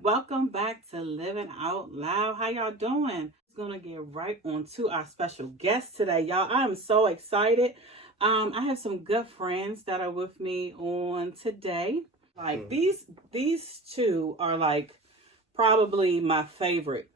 Welcome back to Living Out Loud. How y'all doing? Going to get right on to our special guest today, y'all. I am so excited. I have some good friends that are with me on today. Like these two are like probably my favorite.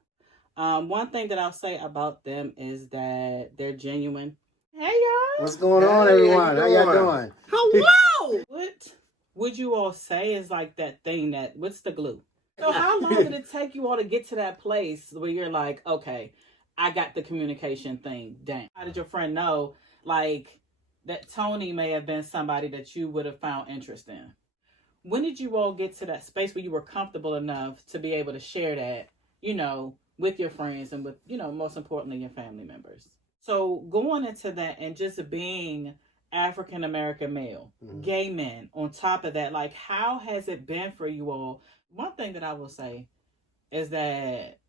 One thing that I'll say about them is that they're genuine. Hey y'all. What's going on, everyone? How y'all doing? Hello. What would you all say is like that thing that what's the glue? So how long did it take you all to get to that place where you're like, okay, I got the communication thing down? How did your friend know, like, that Tony may have been somebody that you would have found interest in? When did you all get to that space where you were comfortable enough to be able to share that, with your friends and with, most importantly, your family members? So going into that and just being African American male, gay men, on top of that, like, how has it been for you all? One thing that I will say is that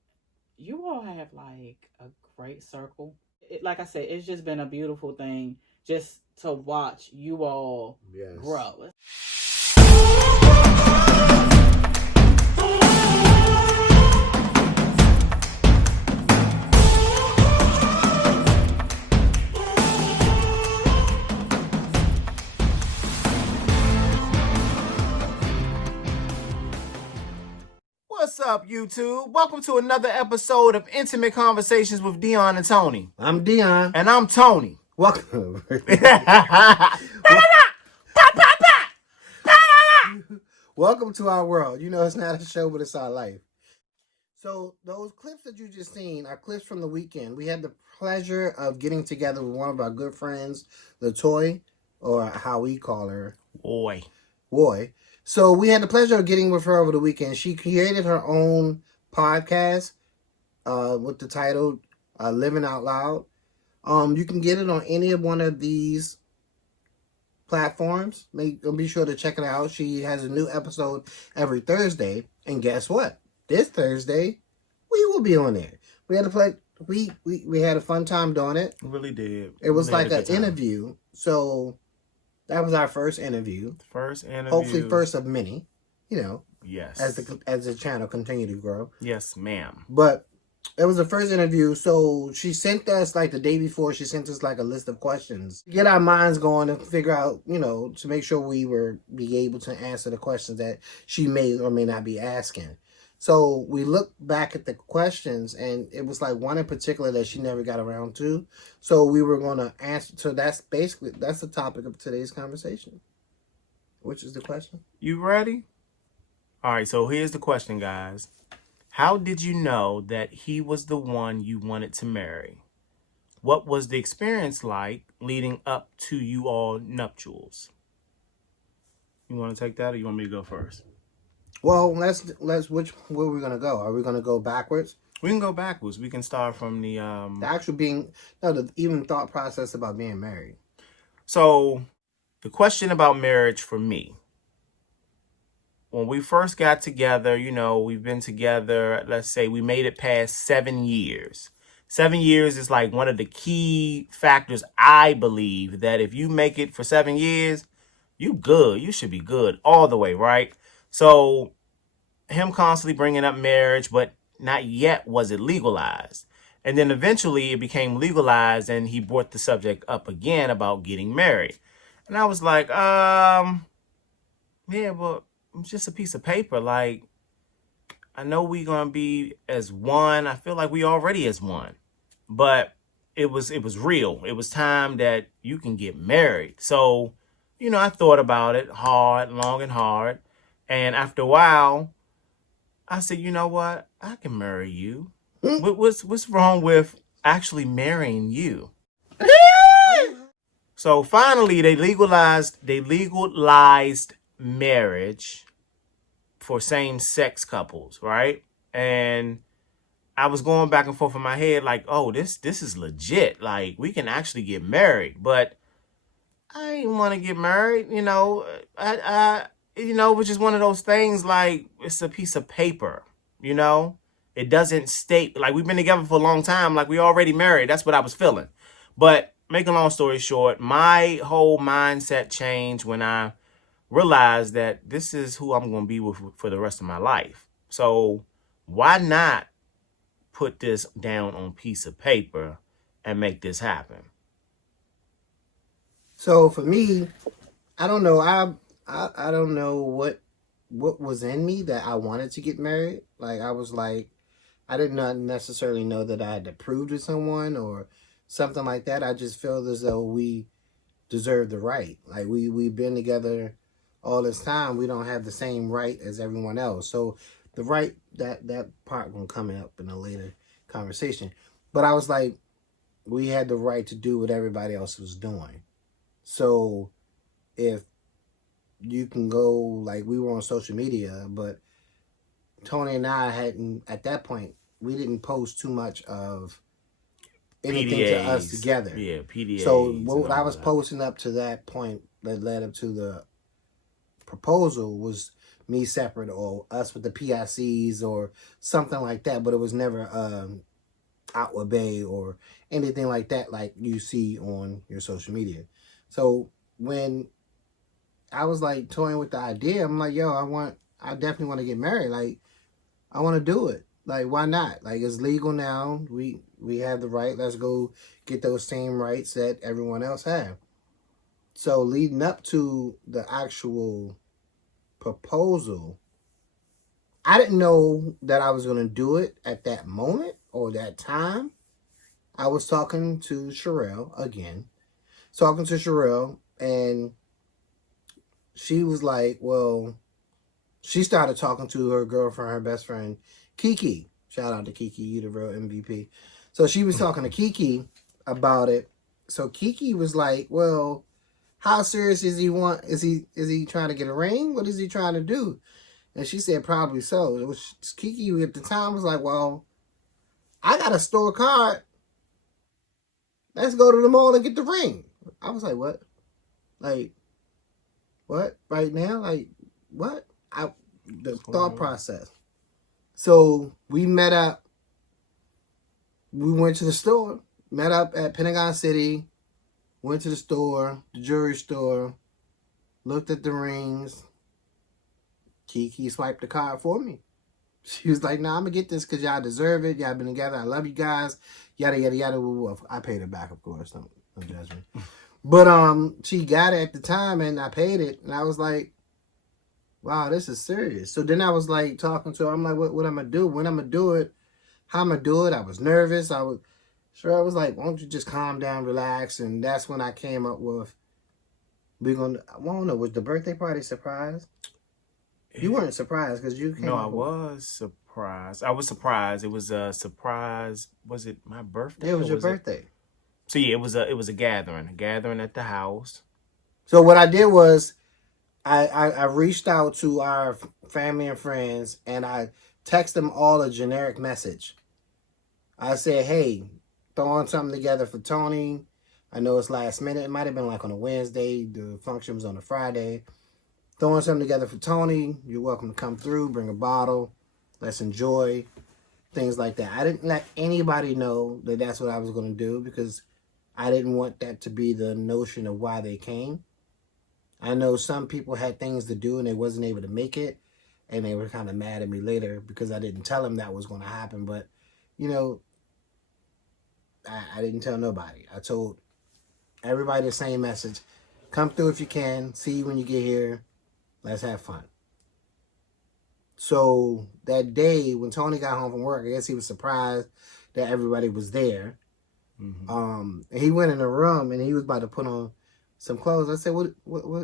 you all have like a great circle. Like I said, it's just been a beautiful thing just to watch you all grow. What's up, YouTube? Welcome to another episode of Intimate Conversations with Dion and Tony. I'm Dion. And I'm Tony. Welcome. Welcome to our world. You know, it's not a show, but it's our life. So those clips that you just seen are clips from the weekend. We had the pleasure of getting together with one of our good friends, LaToy, or how we call her, Boy. So we had the pleasure of getting with her over the weekend. She created her own podcast with the title Living Out Loud. You can get it on any one of these platforms. Be sure to check it out. She has a new episode every Thursday. And guess what? This Thursday, we will be on there. We had to play. We had a fun time doing it. We really did. It was like an interview. So that was our first interview. Hopefully first of many, Yes. As the channel continue to grow. Yes, ma'am. But it was the first interview. So she sent us like the day before, she sent us like a list of questions. Get our minds going and figure out, to make sure we be able to answer the questions that she may or may not be asking. So we looked back at the questions, and it was like one in particular that she never got around to. So we were going to answer. So that's the topic of today's conversation. Which is the question? You ready? All right, so here's the question, guys. How did you know that he was the one you wanted to marry? What was the experience like leading up to you all nuptials? You want to take that, or you want me to go first? Well, let's where are we gonna go? Are we gonna go backwards? We can go backwards. We can start from the actual even thought process about being married. So the question about marriage for me, when we first got together, we've been together, let's say we made it past 7 years. 7 years is like one of the key factors, I believe, that if you make it for 7 years, you good. You should be good all the way, right? So him constantly bringing up marriage, but not yet was it legalized. And then eventually it became legalized, and he brought the subject up again about getting married. And I was like, yeah, but it's just a piece of paper. Like, I know we're going to be as one. I feel like we already as one. But it was real. It was time that you can get married. So, I thought about it long and hard. And after a while, I said, you know what? I can marry you. What's wrong with actually marrying you? So finally, they legalized marriage for same-sex couples, right? And I was going back and forth in my head like, oh, this is legit. Like, we can actually get married. But I didn't want to get married, it was just one of those things, like, it's a piece of paper, It doesn't state, like, we've been together for a long time, like, we already married. That's what I was feeling. But make a long story short, my whole mindset changed when I realized that this is who I'm going to be with for the rest of my life. So why not put this down on piece of paper and make this happen? So for me, I don't know. I don't know what was in me that I wanted to get married. Like I was like, I did not necessarily know that I had to prove to someone or something like that. I just felt as though we deserve the right. Like we've been together all this time. We don't have the same right as everyone else. So the right, that part gonna come up in a later conversation. But I was like, we had the right to do what everybody else was doing. So if you can go, like, we were on social media, but Tony and I hadn't, at that point, we didn't post too much of anything to us PDAs. together. Yeah, PDAs. So and what I all was that. posting up to that point that led up to the proposal was me separate or us with the PICs or something like that, but it was never Outward Bay or anything like that like you see on your social media. So when I was like toying with the idea, I'm like, yo, I definitely want to get married. Like, I want to do it. Like, why not? Like, it's legal now. We have the right. Let's go get those same rights that everyone else have. So leading up to the actual proposal, I didn't know that I was going to do it at that moment or that time. I was talking to Sherelle again, and she was like, well, she started talking to her girlfriend, her best friend, Kiki. Shout out to Kiki, you the real MVP. So she was talking to Kiki about it. So Kiki was like, well, how serious is he want? Is he trying to get a ring? What is he trying to do? And she said, probably so. It was Kiki at the time was like, well, I got a store card. Let's go to the mall and get the ring. I was like, what? Like, what? Right now? Like, what? The thought process. So we met up. We went to the store. Met up at Pentagon City. Went to the store, the jewelry store. Looked at the rings. Kiki swiped the card for me. She was like, nah, I'm going to get this because y'all deserve it. Y'all been together. I love you guys. Yada, yada, yada. I paid her back, of course. Don't judge me. But she got it at the time, and I paid it. And I was like, wow, this is serious. So then I was like talking to her. I'm like, what I'm going to do? When I'm going to do it? How I'm going to do it? I was nervous. I was like, why don't you just calm down, relax? And that's when I came up with, I don't know, was the birthday party surprise? You weren't surprised because you came. No, I was surprised. I was surprised. It was a surprise. Was it my birthday? It was your birthday. So yeah, it was a gathering at the house. So what I did was I reached out to our family and friends and I texted them all a generic message. I said, hey, throwing something together for Tony. I know it's last minute. It might have been like on a Wednesday. The function was on a Friday. Throwing something together for Tony. You're welcome to come through. Bring a bottle. Let's enjoy. Things like that. I didn't let anybody know that that's what I was going to do because I didn't want that to be the notion of why they came. I know some people had things to do and they wasn't able to make it. And they were kind of mad at me later because I didn't tell them that was going to happen. But, you know, I didn't tell nobody. I told everybody the same message. Come through if you can. See you when you get here. Let's have fun. So that day when Tony got home from work, I guess he was surprised that everybody was there. Mm-hmm. And he went in the room and he was about to put on some clothes. I said, what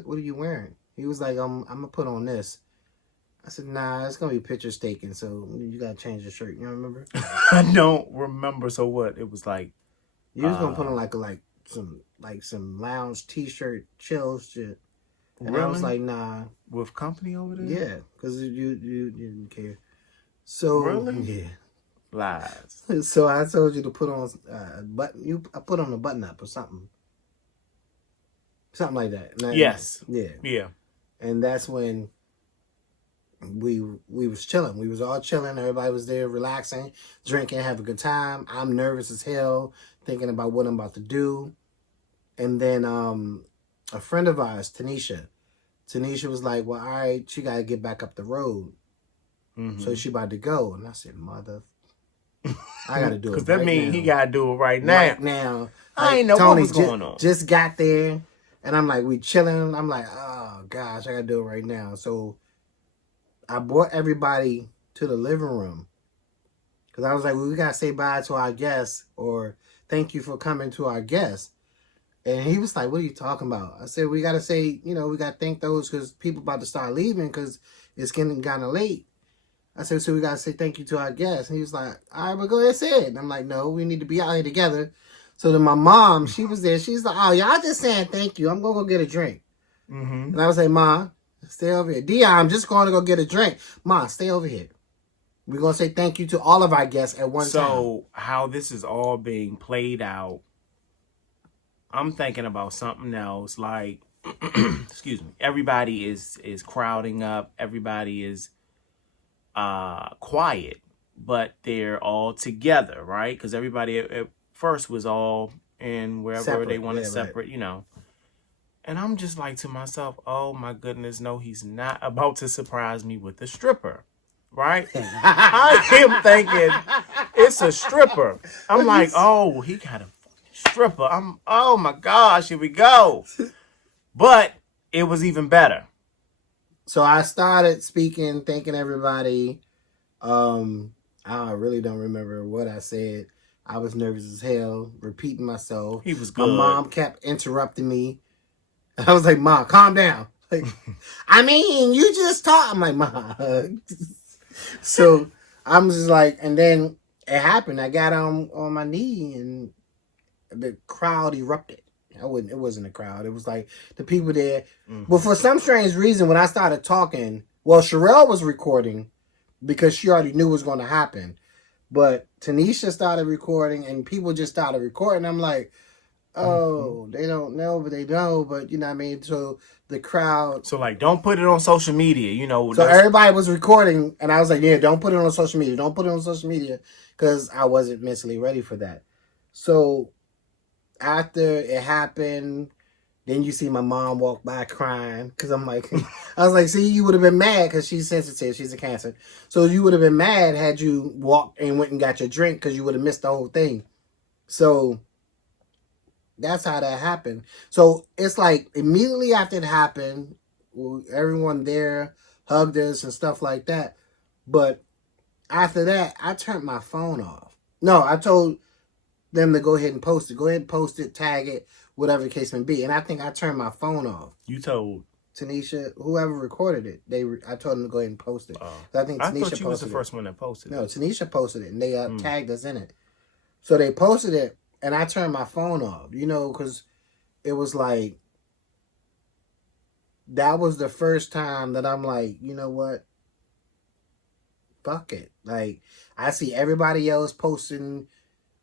are you wearing? He was like, I'm gonna put on this. I said, nah, it's gonna be picture taken, so you gotta change the shirt. You don't remember? I don't remember. So what? It was like you was gonna put on like some lounge t-shirt, chill shit. And really? I was like, nah. With company over there? Yeah, because you didn't care. So really? Yeah. Lies. So I told you to put on I put on a button up or something. Something like that. Yes. Yeah. Yeah. And that's when we was chilling. We was all chilling. Everybody was there relaxing, drinking, having a good time. I'm nervous as hell, thinking about what I'm about to do. And then a friend of ours, Tanisha was like, well, all right, she got to get back up the road. So she about to go. And I said, mother, I got to do it Because that right means now. he got to do it right now. Right now. I ain't know Tony what was going on. Just got there. And I'm like, we chilling. I'm like, oh, gosh, I got to do it right now. So I brought everybody to the living room. Because I was like, well, we got to say bye to our guests or thank you for coming to our guests. And he was like, what are you talking about? I said, we got to say, we got to thank those because people about to start leaving because it's getting kind of late. I said, so we got to say thank you to our guests. And he was like, all right, well, go ahead and say it. And I'm like, no, we need to be out here together. So then my mom, she was there. She's like, oh, y'all just saying thank you. I'm going to go get a drink. And I was like, Ma, stay over here. Dion, I'm just going to go get a drink. Ma, stay over here. We're going to say thank you to all of our guests at one time. So how this is all being played out, I'm thinking about something else. Like, excuse me, everybody is crowding up. Everybody is quiet, but they're all together, right? Because everybody at first was all in wherever Separate. they wanted Yeah, separate, And I'm just like to myself, oh my goodness, no, he's not about to surprise me with a stripper, right? I am thinking it's a stripper. I'm like, oh, he got a stripper. Oh my gosh, here we go. But it was even better. So I started speaking, thanking everybody. I really don't remember what I said. I was nervous as hell, repeating myself. He was good. My mom kept interrupting me. I was like, Mom, calm down. Like, I mean, you just talk. I'm like, Mom. So I'm just like, and then it happened. I got on my knee and the crowd erupted. It wasn't a crowd. It was like the people there. But for some strange reason, when I started talking, well, Sherelle was recording because she already knew what was going to happen. But Tanisha started recording and people just started recording. I'm like, oh, they don't know, but they know. But you know what I mean? So the crowd. So like, don't put it on social media, So everybody was recording and I was like, yeah, don't put it on social media. Don't put it on social media because I wasn't mentally ready for that. So after it happened, then you see my mom walk by crying because I'm like, I was like, see, you would have been mad because she's sensitive. She's a Cancer. So you would have been mad had you walked and went and got your drink because you would have missed the whole thing. So that's how that happened. So it's like immediately after it happened, everyone there hugged us and stuff like that. But after that, I turned my phone off. No, I told them to go ahead and post it. Go ahead and post it, tag it, whatever the case may be. And I think I turned my phone off. You told Tanisha, whoever recorded it, I told them to go ahead and post it. I think Tanisha thought you was the first one that posted it. No, Tanisha posted it, and they tagged us in it. So they posted it, and I turned my phone off, because it was like, that was the first time that I'm like, you know what? Fuck it. Like, I see everybody else posting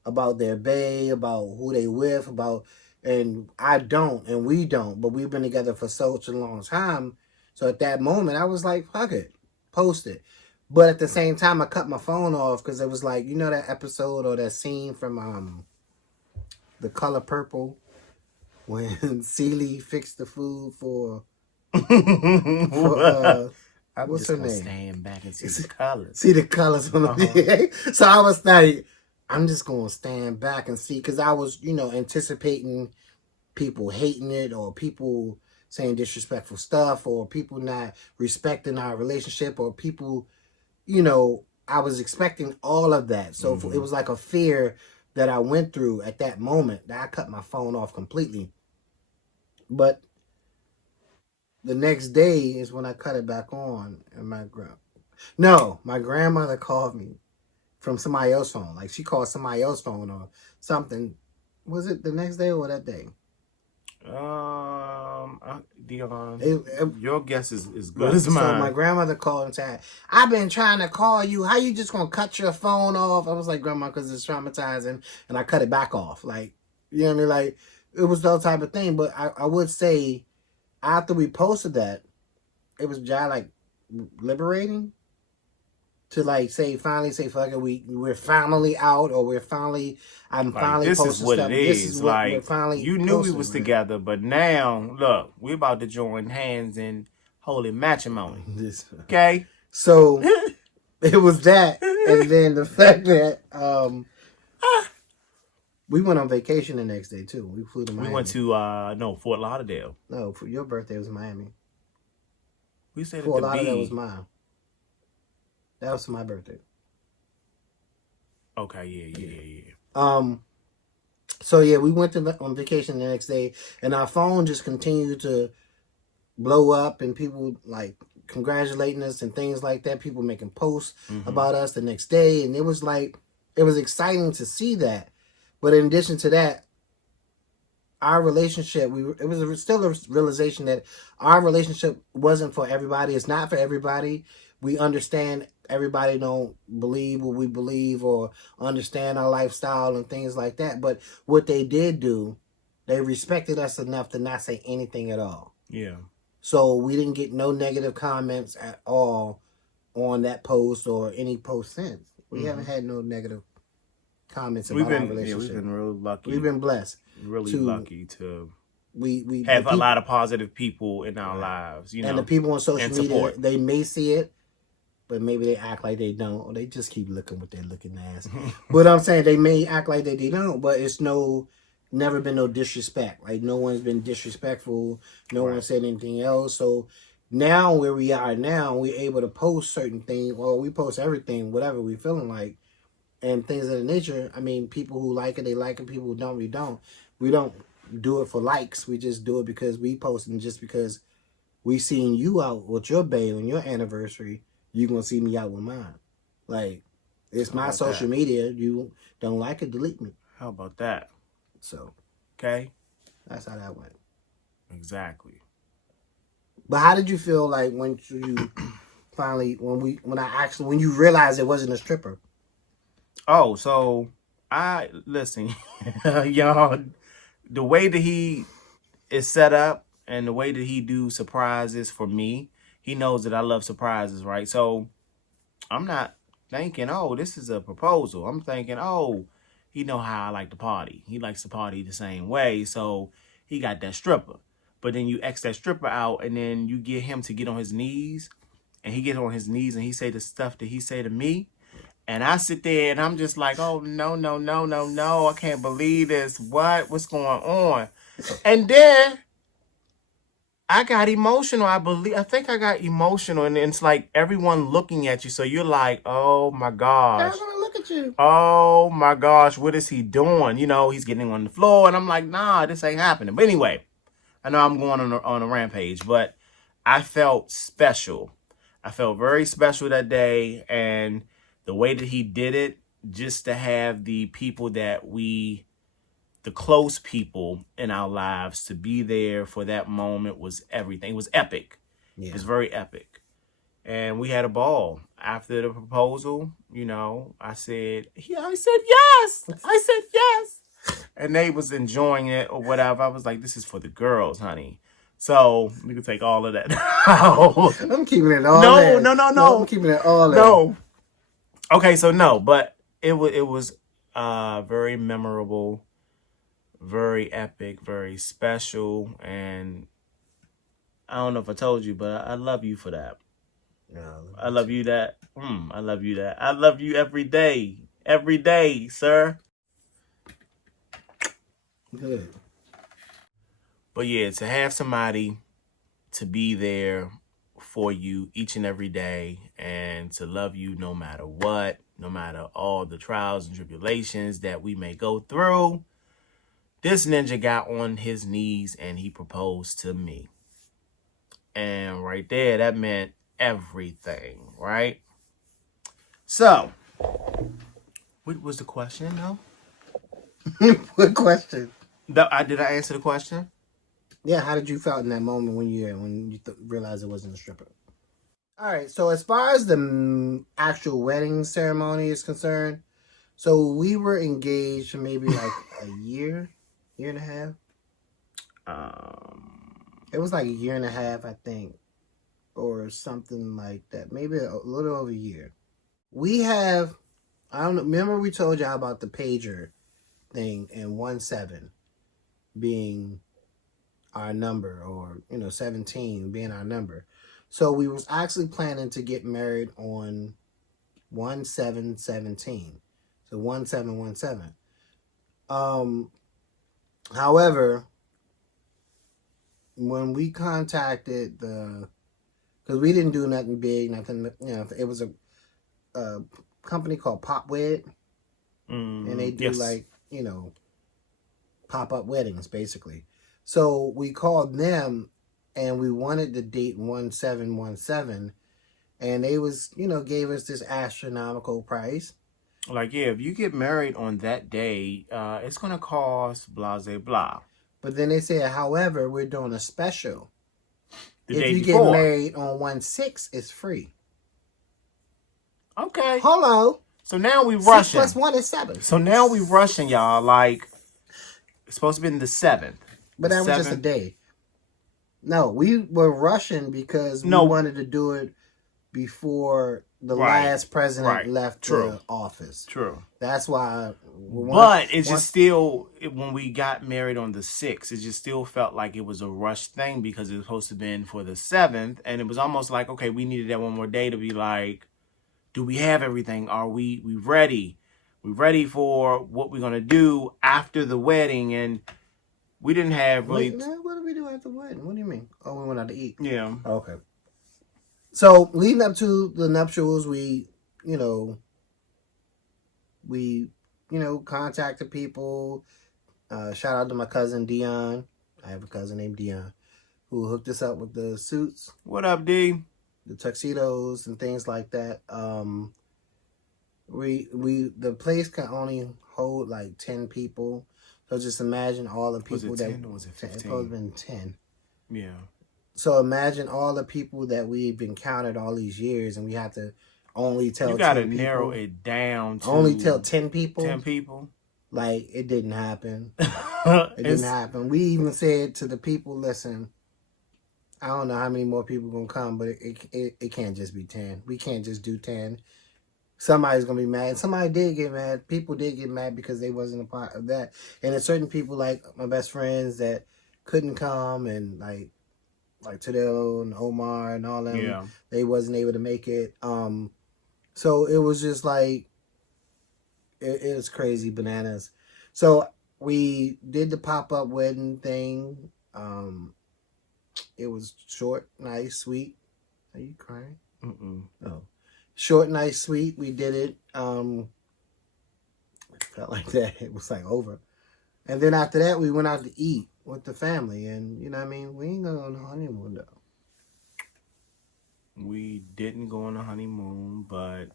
about their bae, about who they with, and I don't, and we don't, but we've been together for such a long time. So at that moment, I was like, fuck it, post it. But at the same time, I cut my phone off because it was like, that episode or that scene from The Color Purple when Celie fixed the food for what's her name? Stand back and see the colors. See the colors on the So I was like, I'm just going to stand back and see, because I was, anticipating people hating it or people saying disrespectful stuff or people not respecting our relationship or people, I was expecting all of that. So it was like a fear that I went through at that moment that I cut my phone off completely. But the next day is when I cut it back on and my grandmother called me from somebody else's phone. Like she called somebody else's phone or something. Was it the next day or that day? Dion, your guess is good as mine. So my grandmother called and said, I've been trying to call you. How you just going to cut your phone off? I was like, Grandma, because it's traumatizing. And I cut it back off. Like, you know what I mean? Like, it was that type of thing. But I would say after we posted that, it was just like liberating. To finally say, fuck it, we're finally out, or I'm finally this posting is what stuff. it is. This is what we're finally you knew we was together, but now, look, we're about to join hands in holy matrimony. Okay? So, It was that, and then the fact that we went on vacation the next day too. We flew to Miami. We went to Fort Lauderdale. No, for your birthday was Miami. We stayed Fort at the Lauderdale B. was mine. That was my birthday. Okay, yeah. So yeah, we went on vacation the next day, and our phone just continued to blow up, and people like congratulating us and things like that. People making posts about us the next day, and it was exciting to see that. But in addition to that, our relationship, still a realization that our relationship wasn't for everybody. It's not for everybody. We understand everybody don't believe what we believe or understand our lifestyle and things like that. But what they did do, they respected us enough to not say anything at all. Yeah. So we didn't get no negative comments at all on that post or any post since. We haven't had no negative comments about our relationship. Yeah, we've been really lucky. We've been blessed. Really lucky to we have a lot of positive people in our lives, you know. And the people on social media, support. they may see it, but maybe they act like they don't, or they just keep looking with their looking ass. But I'm saying they may act like they don't, but it's never been no disrespect. Like no one's been disrespectful. No one said anything else. So now where we are now, we're able to post certain things. Well, we post everything, whatever we feeling like, and things of the nature. I mean, people who like it, they like it. People who don't, we don't. We don't do it for likes. We just do it because we post, and just because we seen you out with your bae on your anniversary, you gonna see me out with mine. Like, it's my social media. You don't like it, delete me. How about that? So, okay, that's how that went. Exactly. But how did you feel like when you finally when you realized it wasn't a stripper? Oh, so listen, y'all. The way that he is set up and the way that he do surprises for me, he knows that I love surprises, right? So I'm not thinking, oh, this is a proposal. I'm thinking, oh, he know how I like to party. He likes to party the same way, so he got that stripper. But then you X that stripper out, and then you get him to get on his knees, and he get on his knees, and he say the stuff that he say to me. And I sit there and I'm just like, oh, no. I can't believe this. What's going on? And then I got emotional. I think I got emotional. And it's like everyone looking at you. So you're like, oh, my gosh. They're going to look at you. Oh, my gosh. What is he doing? You know, he's getting on the floor. And I'm like, nah, this ain't happening. But anyway, I know I'm going on a rampage. But I felt special. I felt very special that day. And the way that he did it, just to have the people that the close people in our lives to be there for that moment was everything. It was epic. Yeah. It was very epic. And we had a ball. After the proposal, you know, I said yes. And they was enjoying it or whatever. I was like, this is for the girls, honey. So we can take all of that. I'm keeping it all No. I'm keeping it all No. Okay, so no, but it was very memorable, very epic, very special, and I don't know if I told you, but I love you for that. No, I love you that. I love you that. I love you every day, sir. Good. But yeah, to have somebody to be there for you each and every day and to love you no matter what, no matter all the trials and tribulations that we may go through. This ninja got on his knees and he proposed to me. And right there, that meant everything, right? So, what was the question, though? What question? Did I answer the question? Yeah, how did you feel in that moment when you realized it wasn't a stripper? All right, so as far as the actual wedding ceremony is concerned, so we were engaged for maybe like a year and a half. It was like a year and a half, I think, or something like that. Maybe a little over a year. We have, I don't know, remember we told y'all about the pager thing and 17 being our number, or 17 being our number. So we was actually planning to get married on 1717. So 1717. However, when we contacted because we didn't do nothing big, nothing, it was a company called Popwed, and they do pop-up weddings basically. So we called them, and we wanted the date 1717, and they gave us this astronomical price. Like, yeah, if you get married on that day, it's gonna cost blah blah blah. But then they said, however, we're doing a special. If you get married on 1/6, it's free. Okay. Hello. So now we rushing. 6 + 1 is 7. So now we rushing, y'all. Like, it's supposed to be the 7th. But that was just a day. No, we were rushing because we wanted to do it before the last president left the office. True. That's why. But it's just still, when we got married on the 6th, it just still felt like it was a rushed thing because it was supposed to have been for the 7th. And it was almost like, okay, we needed that one more day to be like, do we have everything? Are we ready? We ready for what we're going to do after the wedding? And we didn't have really... what did we do after the wedding? What do you mean? Oh, we went out to eat. Yeah. Okay. So, leading up to the nuptials, we contacted people. Shout out to my cousin, Dion. I have a cousin named Dion who hooked us up with the suits. What up, D? The tuxedos and things like that. The place can only hold like 10 people. So just imagine all the people was it 10 or was it 15? It's supposed to have been 10. Yeah. So imagine all the people that we've encountered all these years, and we have to only tell 10 people. You got to narrow it down to... Only tell 10 people? 10 people? Like, it didn't happen. It didn't happen. We even said to the people, listen, I don't know how many more people going to come, but it can't just be 10. We can't just do 10. Somebody's going to be mad. Somebody did get mad. People did get mad because they wasn't a part of that. And there's certain people, like my best friends, that couldn't come, and like Tadeo and Omar and all them, they wasn't able to make it. So it was just like, it was crazy bananas. So we did the pop-up wedding thing. It was short, nice, sweet. Are you crying? Oh. Short, nice, sweet. We did it. It felt like that. It was like over. And then after that, we went out to eat with the family. And, you know what I mean? We ain't going on a honeymoon, though. We didn't go on a honeymoon, but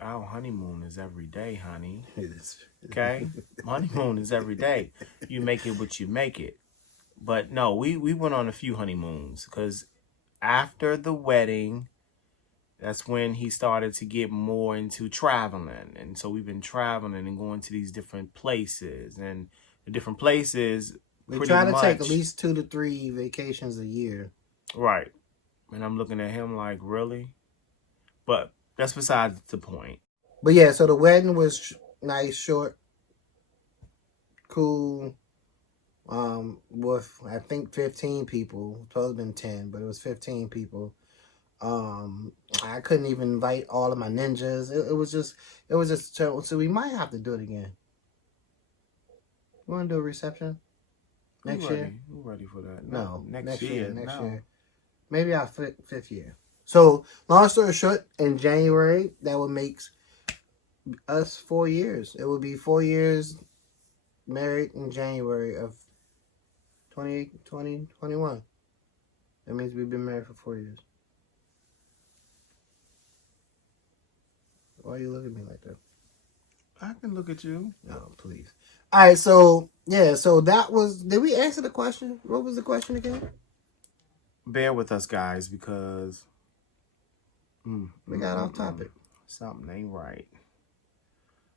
our honeymoon is every day, honey. It is. Okay? Honeymoon is every day. You make it what you make it. But no, we went on a few honeymoons because after the wedding, that's when he started to get more into traveling. And so we've been traveling and going to these different places. And the different places, we try to take at least 2 to 3 vacations a year. Right. And I'm looking at him like, really? But that's besides the point. But yeah, so the wedding was nice, short, cool, with I think 15 people. It's supposed to have been 10, but it was 15 people. I couldn't even invite all of my ninjas. It was just terrible. So we might have to do it again. You want to do a reception next year? We're ready for that. No, next year. Next no. year. Maybe our 5th year. So, long story short, in January, that would make us 4 years. It would be 4 years married in January of 2021. That means we've been married for 4 years. Why you look at me like that? I can look at you. No, please. All right, so, yeah, so that was... Did we answer the question? What was the question again? Bear with us, guys, because... we got off topic. Something ain't right.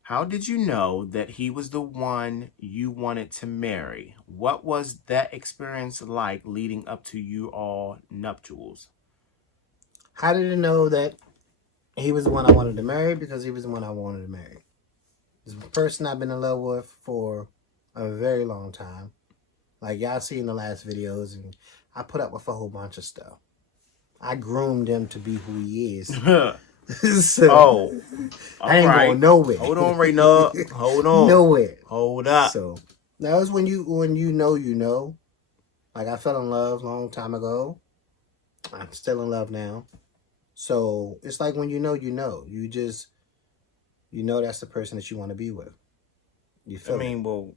How did you know that he was the one you wanted to marry? What was that experience like leading up to you all nuptials? How did I know that he was the one I wanted to marry? Because he was the one I wanted to marry. This person I've been in love with for a very long time. Like y'all see in the last videos, and I put up with a whole bunch of stuff. I groomed him to be who he is. So, Oh, I ain't going nowhere. Hold on, right now. Hold on. Nowhere. Hold up. So that was when you know. Like, I fell in love a long time ago. I'm still in love now. So it's like when you know. You just that's the person that you want to be with. You feel well,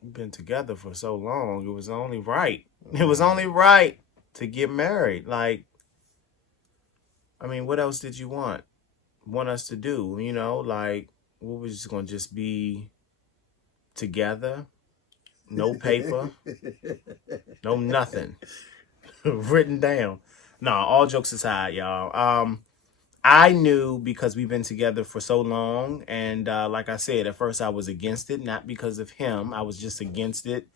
we've been together for so long. It was only right. It was only right to get married. Like, I mean, what else did you want us to do? You know, like, we were just gonna just be together, no paper, no nothing written down. No, all jokes aside, y'all. I knew because we've been together for so long, and like I said, at first I was against it, not because of him. I was just against it.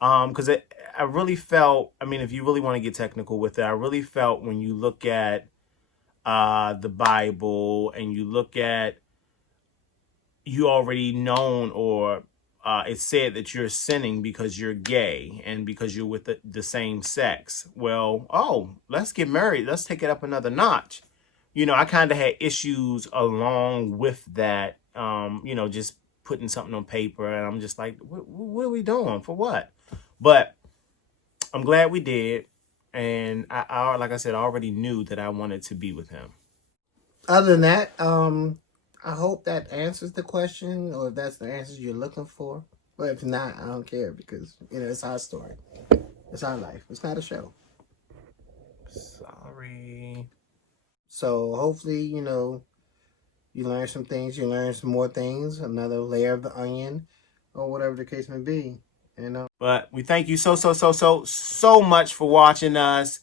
Because I really felt, I mean, if you really want to get technical with it, I really felt when you look at the Bible and you look at, you already known, or it's said that you're sinning because you're gay and because you're with the same sex. Well, let's get married. Let's take it up another notch. You know, I kind of had issues along with that, just putting something on paper. And I'm just like, what are we doing? For what? But I'm glad we did. And I like I said, I already knew that I wanted to be with him. Other than that, I hope that answers the question, or if that's the answers you're looking for. But if not, I don't care, because, it's our story. It's our life. It's not a show. Sorry. So hopefully, you learn some things, you learn some more things, another layer of the onion, or whatever the case may be. But we thank you so much for watching us.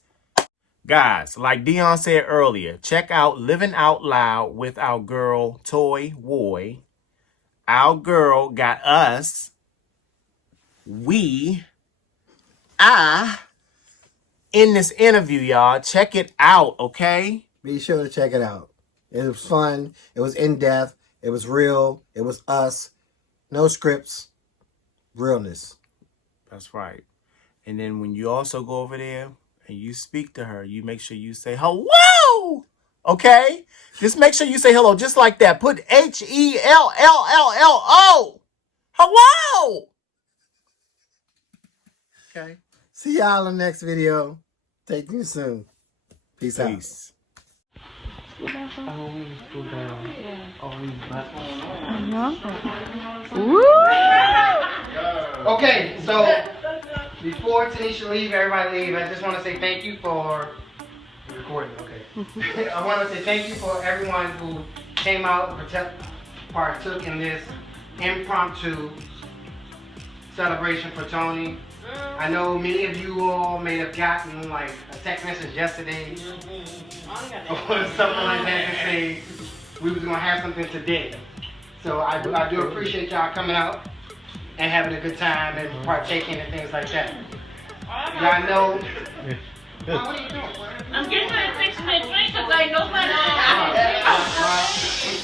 Guys, like Dion said earlier, check out Living Out Loud with our girl, Toy Woy. Our girl got us. In this interview, y'all. Check it out, okay? Be sure to check it out. It was fun. It was in-depth. It was real. It was us. No scripts. Realness. That's right. And then when you also go over there and you speak to her, you make sure you say hello. Okay? Just make sure you say hello just like that. Put HELLLLO. Hello. Okay. See y'all in the next video. Take you soon. Peace out. Okay, so before Tanisha leave, everybody leave, I just want to say thank you for recording. Okay. I want to say thank you for everyone who came out and partook in this impromptu celebration for Tony. I know many of you all may have gotten like a text message yesterday or something like that to say we was gonna have something today. So I do appreciate y'all coming out and having a good time and partaking and things like that. Y'all know. What are you doing? I'm getting ready to fix me a drink because I know my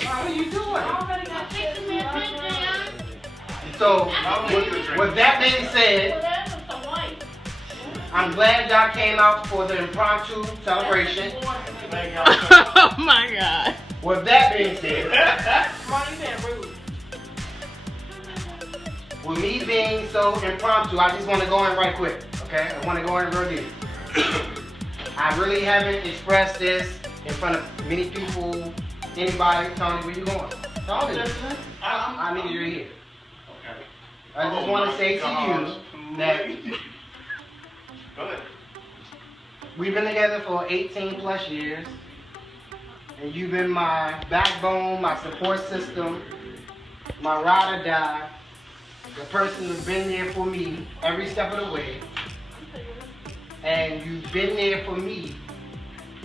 What are you doing? I'm fixing me a drink, man. So with that being said, I'm glad y'all came out for the impromptu celebration. Oh my God. With that being said, with me being so impromptu, I just want to go in right quick, okay? I want to go in real deep. I really haven't expressed this in front of many people, anybody. Tony, where you going? Tony, I need you here. Okay. I just want to say to you that we've been together for 18 plus years, and you've been my backbone, my support system, my ride or die, the person who's been there for me every step of the way. And you've been there for me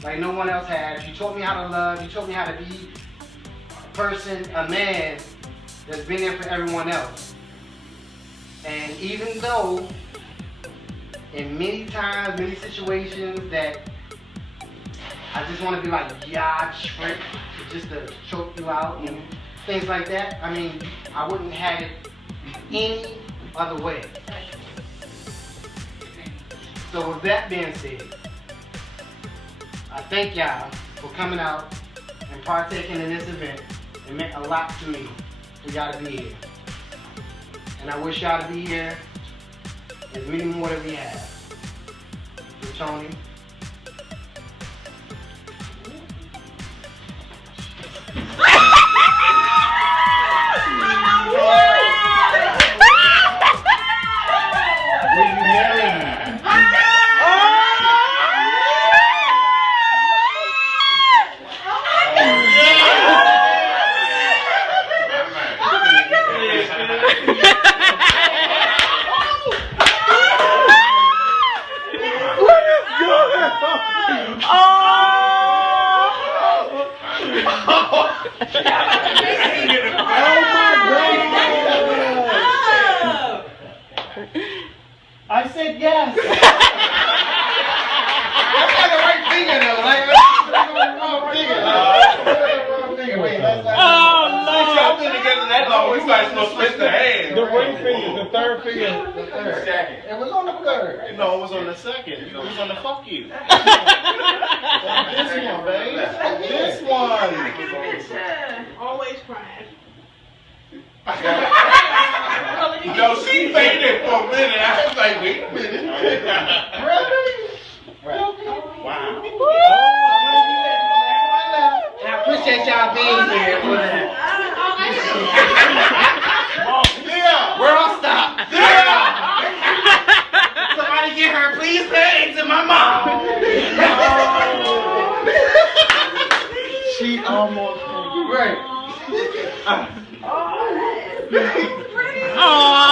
like no one else has. You taught me how to love, you taught me how to be a person, a man that's been there for everyone else. And even though in many times, many situations that I just want to be like, yeah, shrimp, just to choke you out and things like that. I mean, I wouldn't have it any other way. So with that being said, I thank y'all for coming out and partaking in this event. It meant a lot to me for y'all to be here. And I wish y'all to be here as many more than we have. For Tony. Will you marry me? I said yes. That's like the right finger though. Like, wrong finger. Y'all been together that long. We might as well split the hand. The ring finger, the third finger. The third. Second. It was on the third. No, it was on the second. It was on the fuck you. This one, babe. This one. Always crying. No, she faded for a minute. I was like, wait a minute. Really? Wow. I appreciate y'all being here. Yeah. World stop. Yeah. Somebody get her, please. Thanks to my mom. She almost. Right. Aww.